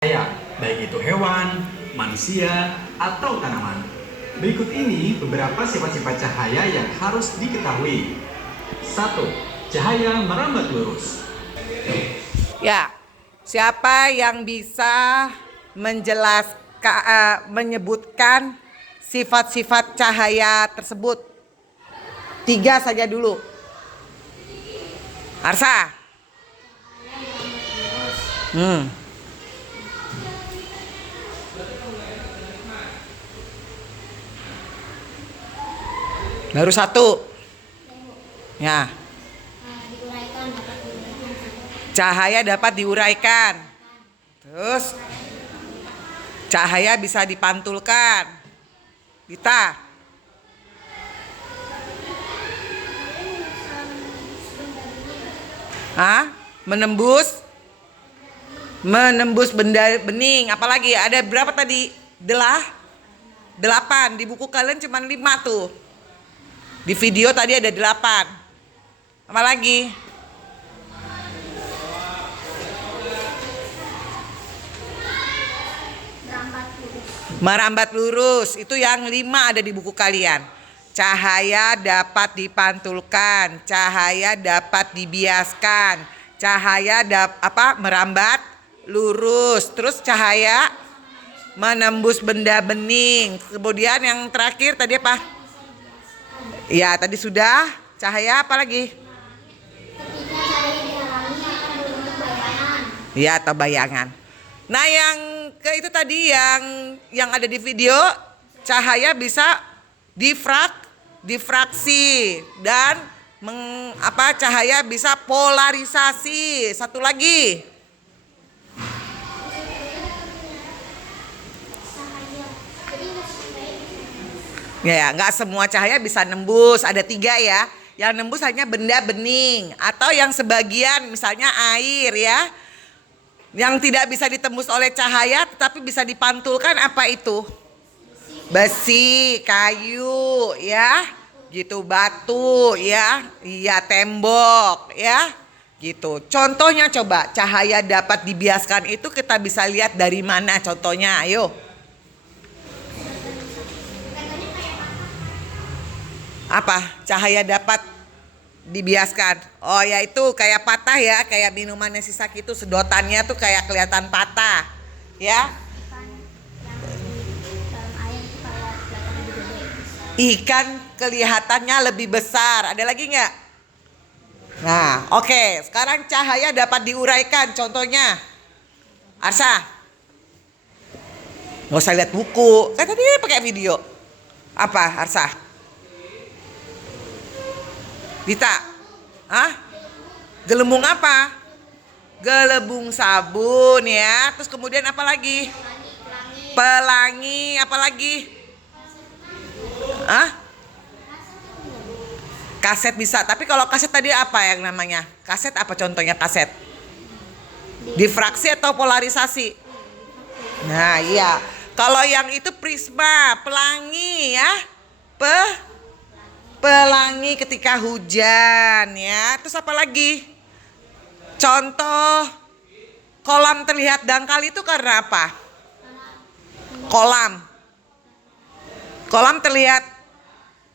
cahaya, baik itu hewan, manusia, atau tanaman. Berikut ini beberapa sifat-sifat cahaya yang harus diketahui. 1. Cahaya merambat lurus. Ya, siapa yang bisa menyebutkan sifat-sifat cahaya tersebut? 3 saja dulu. Arsa. Baru 1. Ya. Cahaya dapat diuraikan. Terus cahaya bisa dipantulkan. Dita. Menembus benda bening. Apalagi ada berapa tadi? 8. Di buku kalian cuma 5 tuh. Di video tadi ada 8. Apalagi? Merambat lurus. Itu yang 5 ada di buku kalian. Cahaya dapat dipantulkan, cahaya dapat dibiaskan, cahaya merambat lurus. Terus cahaya menembus benda bening. Kemudian yang terakhir tadi apa? Ya, tadi sudah. Cahaya apa lagi? Ketika cahaya dihalangi akan berbentuk bayangan. Ya, atau bayangan. Nah, yang itu tadi yang ada di video, cahaya bisa difraksi dan cahaya bisa polarisasi. Satu lagi. Ya, nggak semua cahaya bisa nembus. Ada 3 ya. Yang nembus hanya benda bening atau yang sebagian, misalnya air ya. Yang tidak bisa ditembus oleh cahaya tetapi bisa dipantulkan, apa itu? Besi, kayu ya. Gitu, batu ya. Iya, tembok ya. Gitu. Contohnya coba, cahaya dapat dibiaskan itu kita bisa lihat dari mana contohnya? Ayo. Apa? Cahaya dapat dibiaskan. Oh ya, itu kayak patah ya, kayak minuman yang sisa gitu, sedotannya tuh kayak kelihatan patah. Ya. Ikan kelihatannya lebih besar. Ada lagi nggak? Nah, oke. Sekarang cahaya dapat diuraikan. Contohnya, Arsa. Nggak usah lihat buku. Kan tadi pakai video. Apa, Arsa? Dita. Gelembung apa? Gelembung sabun ya. Terus kemudian apa lagi? Pelangi. Apa lagi? Kaset bisa. Tapi kalau kaset tadi apa yang namanya? Kaset apa contohnya kaset? Difraksi atau polarisasi? Nah iya. Kalau yang itu prisma, pelangi ya. Pelangi ketika hujan ya. Terus apa lagi? Contoh kolam terlihat dangkal itu karena apa? Kolam terlihat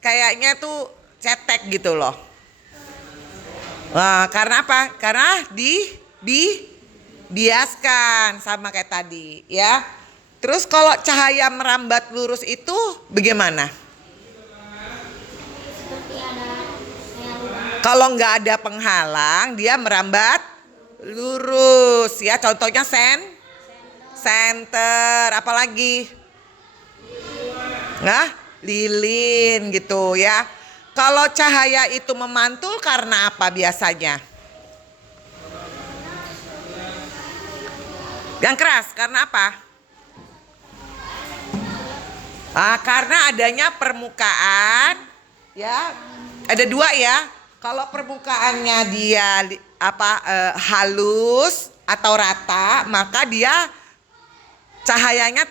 kayaknya tuh cetek gitu loh. Nah, karena apa? Karena dibiaskan sama kayak tadi ya. Terus kalau cahaya merambat lurus itu bagaimana? Kalau nggak ada penghalang, dia merambat lurus ya. Contohnya senter, apalagi? Lilin gitu ya. Kalau cahaya itu memantul karena apa biasanya? Yang keras karena apa? Karena adanya permukaan ya. Ada 2 ya. Kalau permukaannya dia halus atau rata, maka dia cahayanya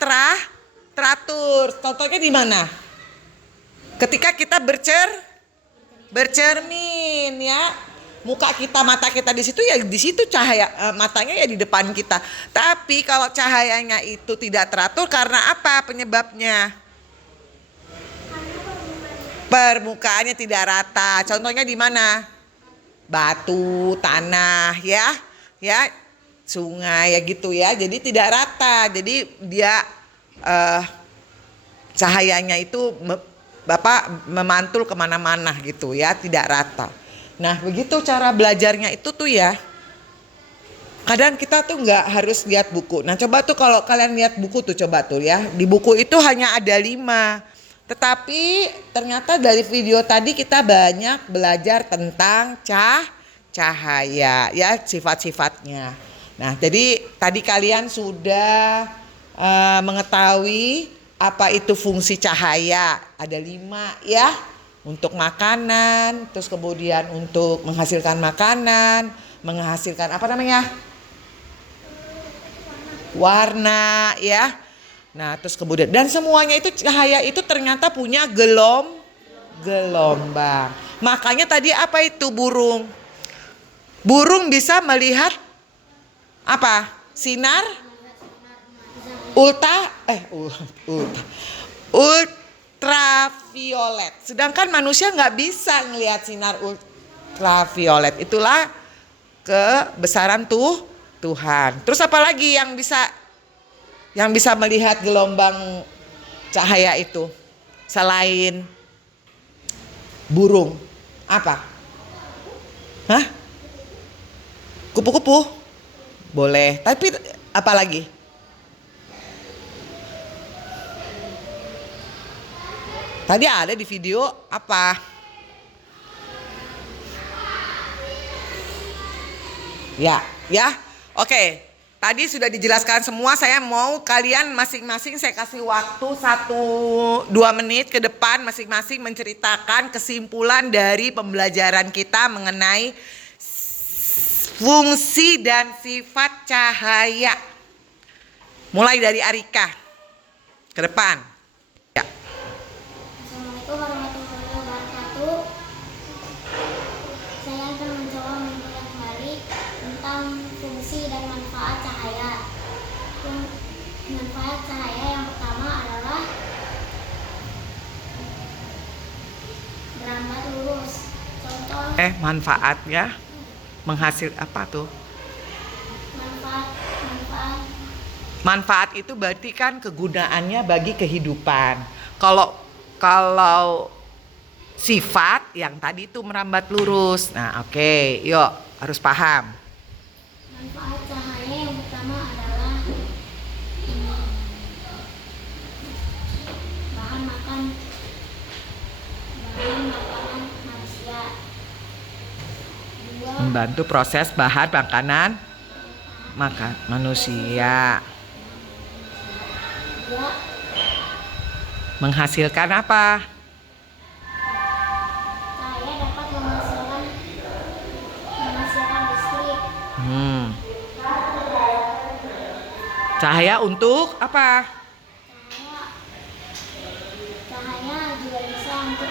teratur. Contohnya di mana? Ketika kita bercermin ya. muka kita, mata kita di situ ya di situ cahaya matanya ya di depan kita. Tapi kalau cahayanya itu tidak teratur karena apa penyebabnya? Permukaannya tidak rata. Contohnya di mana? Batu, tanah ya, sungai ya gitu ya. Jadi tidak rata. Jadi dia cahayanya itu memantul kemana-mana gitu ya, tidak rata. Nah begitu cara belajarnya itu tuh ya. Kadang kita tuh nggak harus lihat buku. Nah coba tuh kalau kalian lihat buku tuh coba tuh ya. Di buku itu hanya ada 5. Tetapi ternyata dari video tadi kita banyak belajar tentang cahaya ya, sifat-sifatnya. Nah jadi tadi kalian sudah mengetahui apa itu fungsi cahaya. Ada 5 ya. Untuk makanan, terus kemudian untuk menghasilkan makanan, menghasilkan apa namanya? Warna ya. Nah terus kemudian dan semuanya itu cahaya itu ternyata punya gelombang. Makanya tadi apa itu burung? Burung bisa melihat apa? Sinar ultraviolet. Sedangkan manusia nggak bisa ngelihat sinar ultraviolet. Itulah kebesaran Tuhan. Terus apa lagi yang bisa melihat gelombang cahaya itu selain burung? Apa? Hah? Kupu-kupu? Boleh. Tapi apa lagi? Tadi ada di video apa? Ya. Oke. Tadi sudah dijelaskan semua, saya mau kalian masing-masing saya kasih waktu 1-2 menit ke depan masing-masing menceritakan kesimpulan dari pembelajaran kita mengenai fungsi dan sifat cahaya. Mulai dari Arika ke depan. Ya. Assalamualaikum warahmatullahi wabarakatuh. Saya akan mencoba mengulang kembali tentang fungsi dan manfaat cahaya. Manfaat cahaya yang pertama adalah merambat lurus. Contoh Manfaatnya menghasil apa tuh? Manfaat itu berarti kan kegunaannya bagi kehidupan. Kalau sifat yang tadi itu merambat lurus. Nah, oke, yuk harus paham. manfaat cahaya yang pertama adalah bahan makanan manusia. Dua, Membantu proses bahan makanan manusia. dua, Menghasilkan apa? cahaya dapat menghasilkan listrik. Cahaya untuk apa? Cahaya juga bisa untuk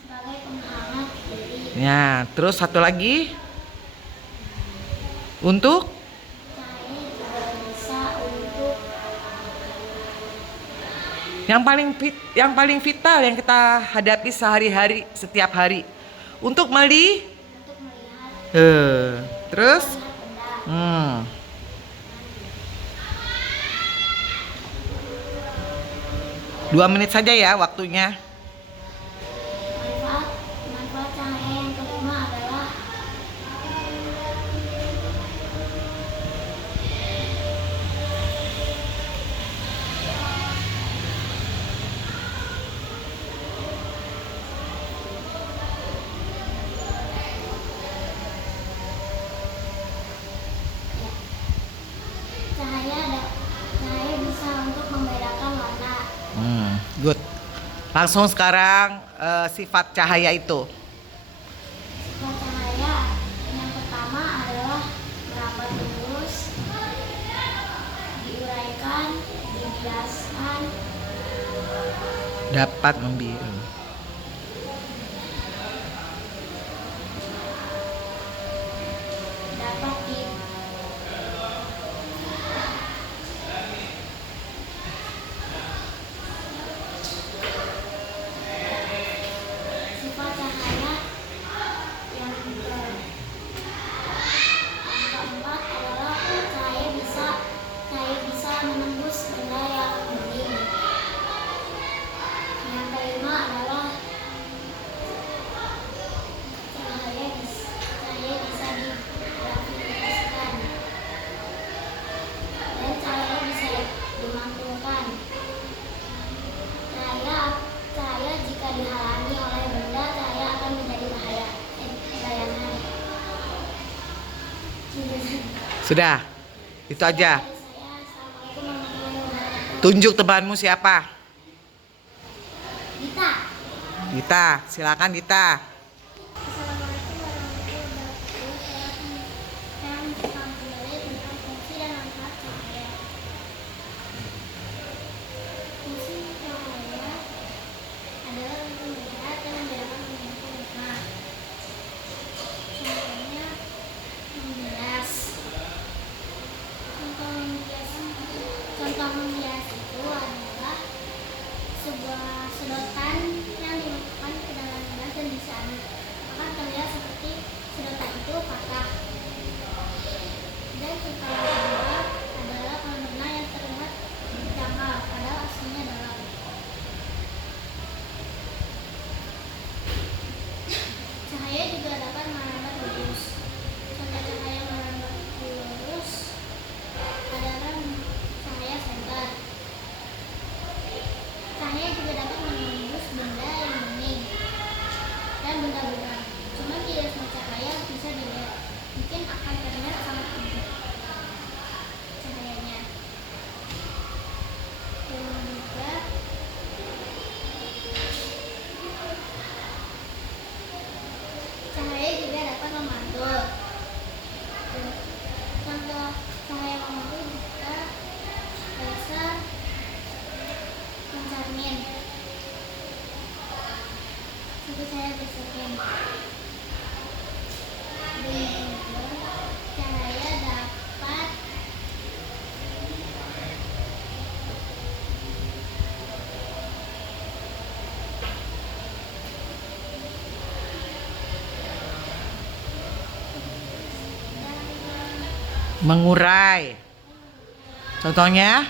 sebagai penghangat diri. Ya, terus satu lagi untuk Cahaya juga bisa untuk yang paling vital yang kita hadapi sehari-hari setiap hari untuk melihat terus benda. 2 menit saja ya waktunya. Manfaat cahaya yang kelima adalah cahaya bisa untuk membedakan warna. Good. Langsung sekarang sifat cahaya itu. Sifat cahaya yang pertama adalah merambat lurus, diuraikan, dibiaskan, Dapat membiru. Sudah. Itu aja. Dari saya, Assalamualaikum warahmatullahi wabarakatuh. Tunjuk temanmu siapa? Dita. Dita, silakan Dita. Assalamualaikum warahmatullahi wabarakatuh. Saya akan kembali tentang fungsi dan manfaat cahaya. Fungsi cahaya adalah untuk melihat dan membedakan benda warna. Contohnya membias. Contoh membias itu adalah sebuah sedotan yang dimasukkan ke dalam gelas dan di sana akan terlihat seperti sedotan itu patah. Dan contoh kedua adalah warna yang terlihat janggal padahal aslinya dalam. Cahaya juga dapat merambat lurus. Contoh cahaya merambat lurus adalah cahaya senter. Cahaya juga dapat menembus benda yang bening dan benda buram. Cuma tidak semua cahaya bisa dilihat. Mungkin akan terlihat sangat hidup cahayanya. Dan juga cahaya juga dapat memantul. Contoh cahaya memantul juga laser mencermin. Itu saya bercermin. Dan juga cahaya dapat Mengurai. Contohnya?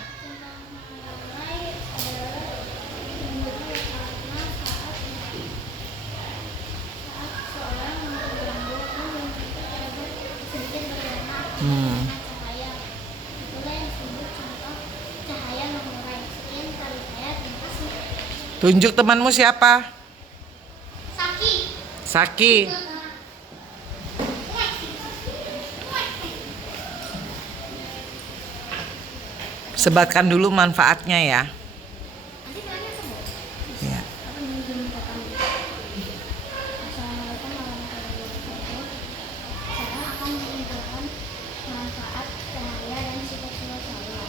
Tunjuk temanmu siapa? Saki. Saki. Sebatkan dulu manfaatnya ya. Nanti kalian semua. Ya. Apa yang dimintakan? Assalamualaikum warahmatullahi wabarakatuh. Saya akan menunjukkan manfaat cahaya dan sifat-sifat cahaya.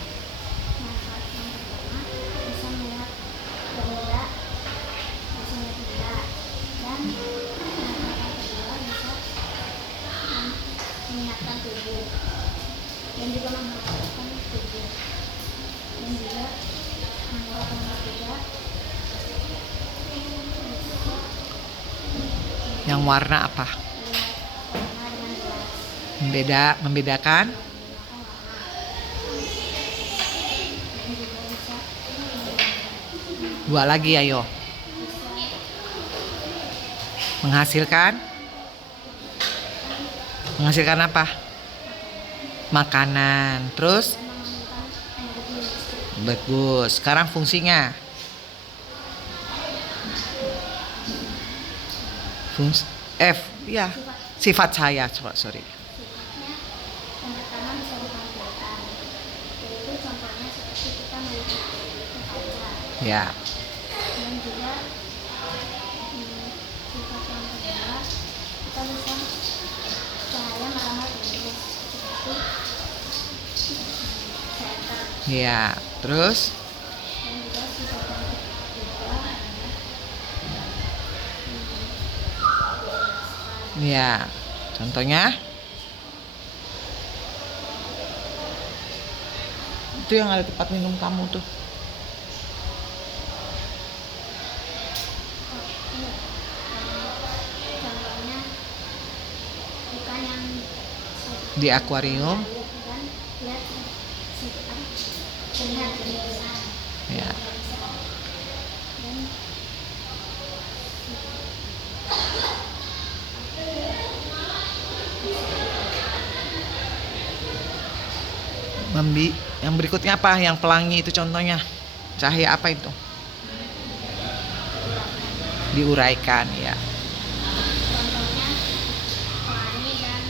Manfaat yang pertama bisa melihat benda, bisa melihat benda, dan manfaat yang kedua bisa mengingatkan tubuh dan juga menghangatkan tubuh. Dan juga manfaat yang ketiga Yang warna apa? warna dengan jelas. Membedakan? Dan juga bisa Dua lagi ayo. Menghasilkan? Menghasilkan apa? Makanan. Terus? menghasilkan energi listrik. Bagus. Sekarang fungsinya. F. Ya. Sifat cahaya. Sorry. Sifatnya yang pertama bisa ditampilkan, yaitu contohnya seperti kita melihat ke kaca. Ya. Dan juga sifat yang kedua kita bisa cahaya merambat lurus seperti senter. Ya. Terus? Dan juga sifat yang ketiga adalah Ya. Contohnya? Itu yang ada tempat minum kamu tuh. contohnya ikan yang Di akuarium. dan lihat sekitar terlihat dari besar. Ya. Dan Yang berikutnya apa? Yang pelangi itu contohnya. Cahaya apa itu? Diuraikan ya. contohnya pelangi dan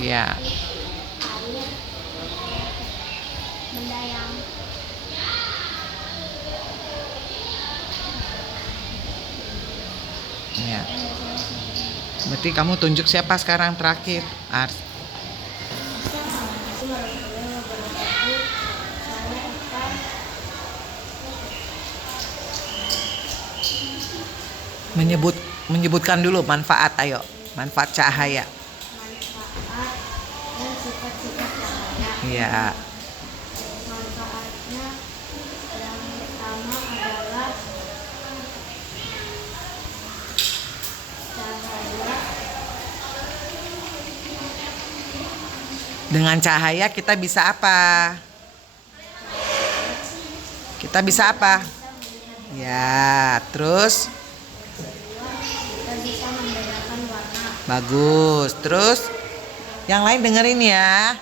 Iya. air, benda yang Iya. Berarti kamu tunjuk siapa sekarang terakhir? Ars. Assalamualaikum warahmatullahi wabarakatuh. Saya akan Menyebutkan dulu manfaat, ayo. Manfaat cahaya. manfaat dan sifat-sifat cahaya. Iya. Manfaatnya yang pertama adalah cahaya Dengan cahaya kita bisa apa? Kita bisa apa? Ya, terus kita bisa membedakan warna. bagus. Terus yang lain dengerin ya.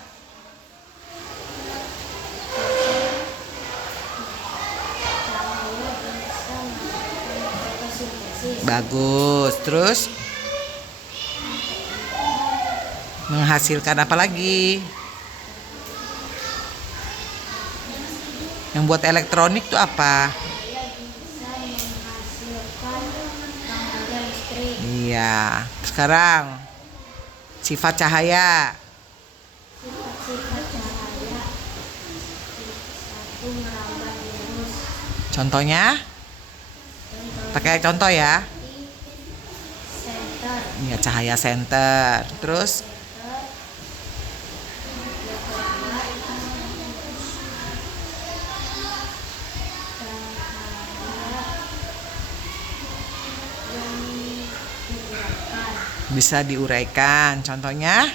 Cahaya bisa melakukan fotosintesis. Bagus. Terus menghasilkan apa lagi? Yang buat elektronik tuh apa? Cahaya bisa menghasilkan tenaga listrik. Iya. Sekarang sifat cahaya. Sifat-sifat cahaya. Satu, merambat virus. Contohnya? Contoh Pakai contoh ya. center. Iya, cahaya senter. Terus bisa diuraikan. Contohnya?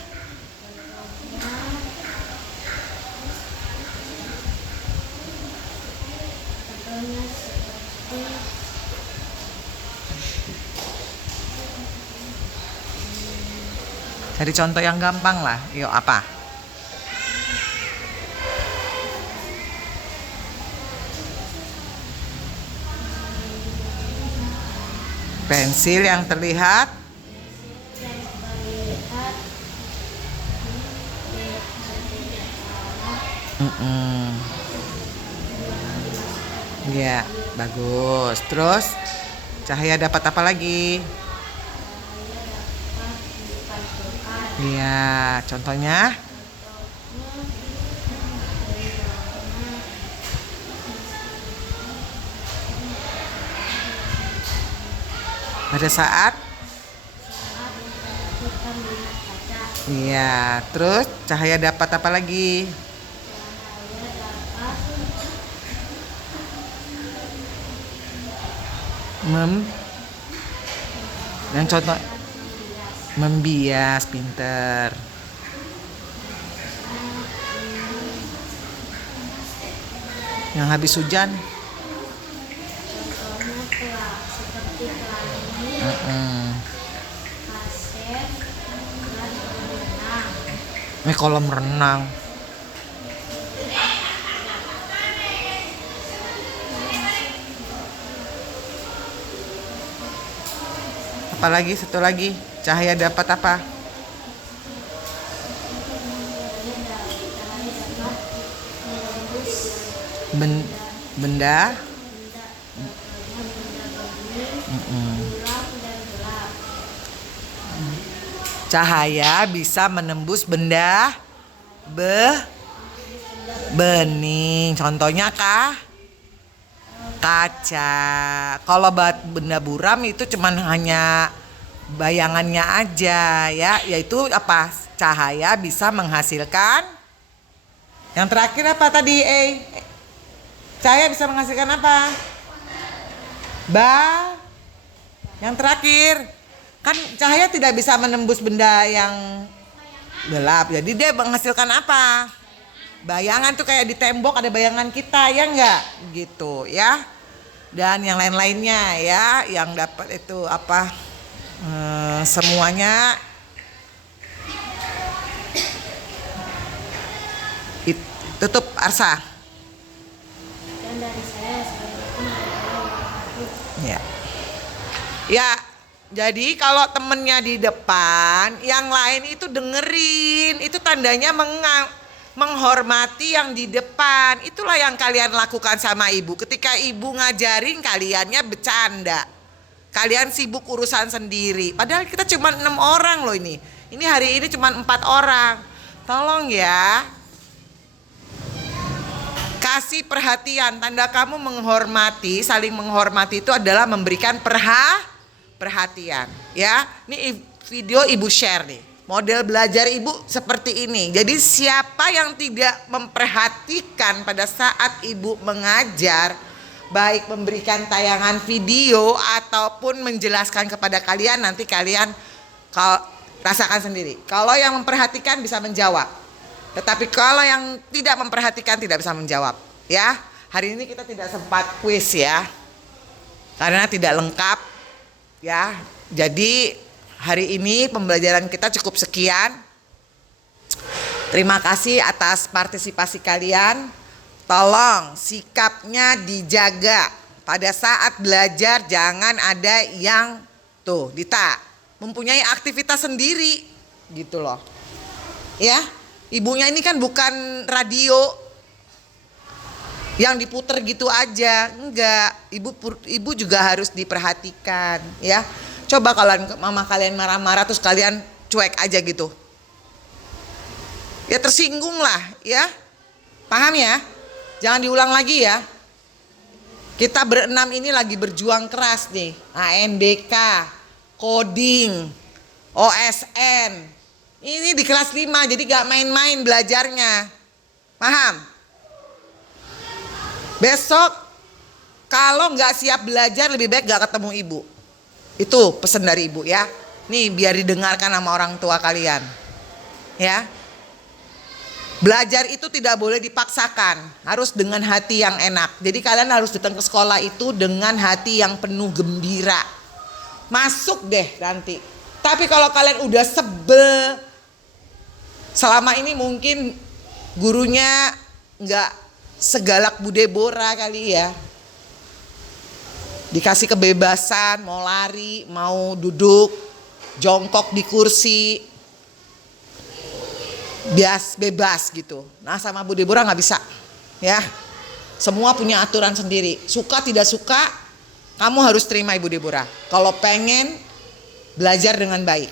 Contohnya seperti Cari contoh yang gampang lah. Yuk, apa? Pensil yang terlihat. yang terlihat Iya, bagus. Terus cahaya dapat apa lagi? Iya, contohnya? Pada saat? kita melihat kaca. Iya, terus cahaya dapat apa lagi? Cahaya dapat Yang contoh membias, pinter. Yang habis hujan? contohnya seperti pelangi, Heeh. kaset, dan berenang. Kolam renang. Apalagi satu lagi, cahaya dapat apa? Benda. Mm-mm. Gelap dan gelap. Cahaya bisa menembus benda bening. Contohnya kaca. Kalau benda buram itu cuman hanya bayangannya aja ya, yaitu apa? Cahaya bisa menghasilkan. Yang terakhir apa tadi? Cahaya bisa menghasilkan apa? Yang terakhir kan cahaya tidak bisa menembus benda yang gelap. Jadi dia menghasilkan apa? Bayangan tuh kayak di tembok ada bayangan kita ya enggak? Gitu ya. Dan yang lain-lainnya ya, yang dapat itu apa? Semuanya tutup Arsa. Dan dari saya, assalamualaikum warahmatullahi wabarakatuh. Ya. Ya, Jadi kalau temennya di depan, yang lain itu dengerin, itu tandanya menghormati yang di depan. Itulah yang kalian lakukan sama ibu. Ketika ibu ngajarin, kaliannya bercanda. Kalian sibuk urusan sendiri. Padahal kita cuma 6 orang loh ini. Ini hari ini cuma 4 orang. Tolong ya. Kasih perhatian. Tanda kamu menghormati, saling menghormati itu adalah memberikan perhatian. Ya, ini video ibu share nih. Model belajar ibu seperti ini. Jadi siapa yang tidak memperhatikan pada saat ibu mengajar, baik memberikan tayangan video ataupun menjelaskan kepada kalian, nanti kalian rasakan sendiri. Kalau yang memperhatikan bisa menjawab. Tetapi kalau yang tidak memperhatikan tidak bisa menjawab, ya. Hari ini kita tidak sempat kuis ya. Karena tidak lengkap, ya. Jadi hari ini pembelajaran kita cukup sekian. Terima kasih atas partisipasi kalian. Tolong sikapnya dijaga. Pada saat belajar jangan ada yang Dita mempunyai aktivitas sendiri gitu loh. Ya, ibunya ini kan bukan radio yang diputer gitu aja, enggak. Ibu juga harus diperhatikan, ya. Coba mama kalian marah-marah terus kalian cuek aja gitu, ya tersinggung lah, ya. Paham ya? Jangan diulang lagi ya. Kita berenam ini lagi berjuang keras nih. ANBK, coding, OSN. Ini di kelas 5 jadi gak main-main belajarnya. Paham? Besok kalau gak siap belajar lebih baik gak ketemu ibu. Itu pesan dari ibu ya. Nih biar didengarkan sama orang tua kalian. Ya. Belajar itu tidak boleh dipaksakan, harus dengan hati yang enak. Jadi kalian harus datang ke sekolah itu dengan hati yang penuh gembira. Masuk deh nanti. Tapi kalau kalian udah sebel, selama ini mungkin gurunya nggak segalak Bu Deborah kali ya. Dikasih kebebasan, mau lari, mau duduk, jongkok di kursi. Bebas gitu. Nah sama Bu Deborah nggak bisa, ya. Semua punya aturan sendiri. Suka tidak suka, kamu harus terima Ibu Deborah. Kalau pengen belajar dengan baik,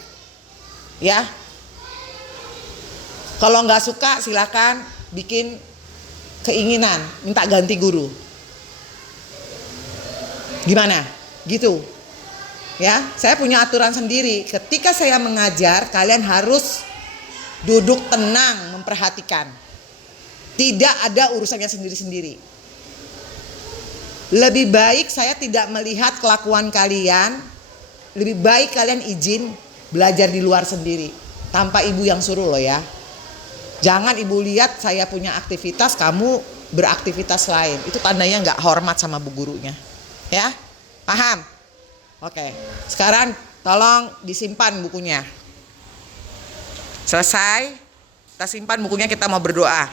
ya. Kalau nggak suka silakan bikin keinginan, minta ganti guru. Gimana? Gitu, ya. Saya punya aturan sendiri. Ketika saya mengajar, kalian harus duduk tenang memperhatikan. Tidak ada urusannya sendiri-sendiri. Lebih baik saya tidak melihat kelakuan kalian. Lebih baik kalian izin belajar di luar sendiri. Tanpa ibu yang suruh loh ya. Jangan ibu lihat saya punya aktivitas, kamu beraktivitas lain. Itu tandanya gak hormat sama bu gurunya. Ya, paham? Oke, sekarang tolong disimpan bukunya. Selesai, kita simpan bukunya, kita mau berdoa.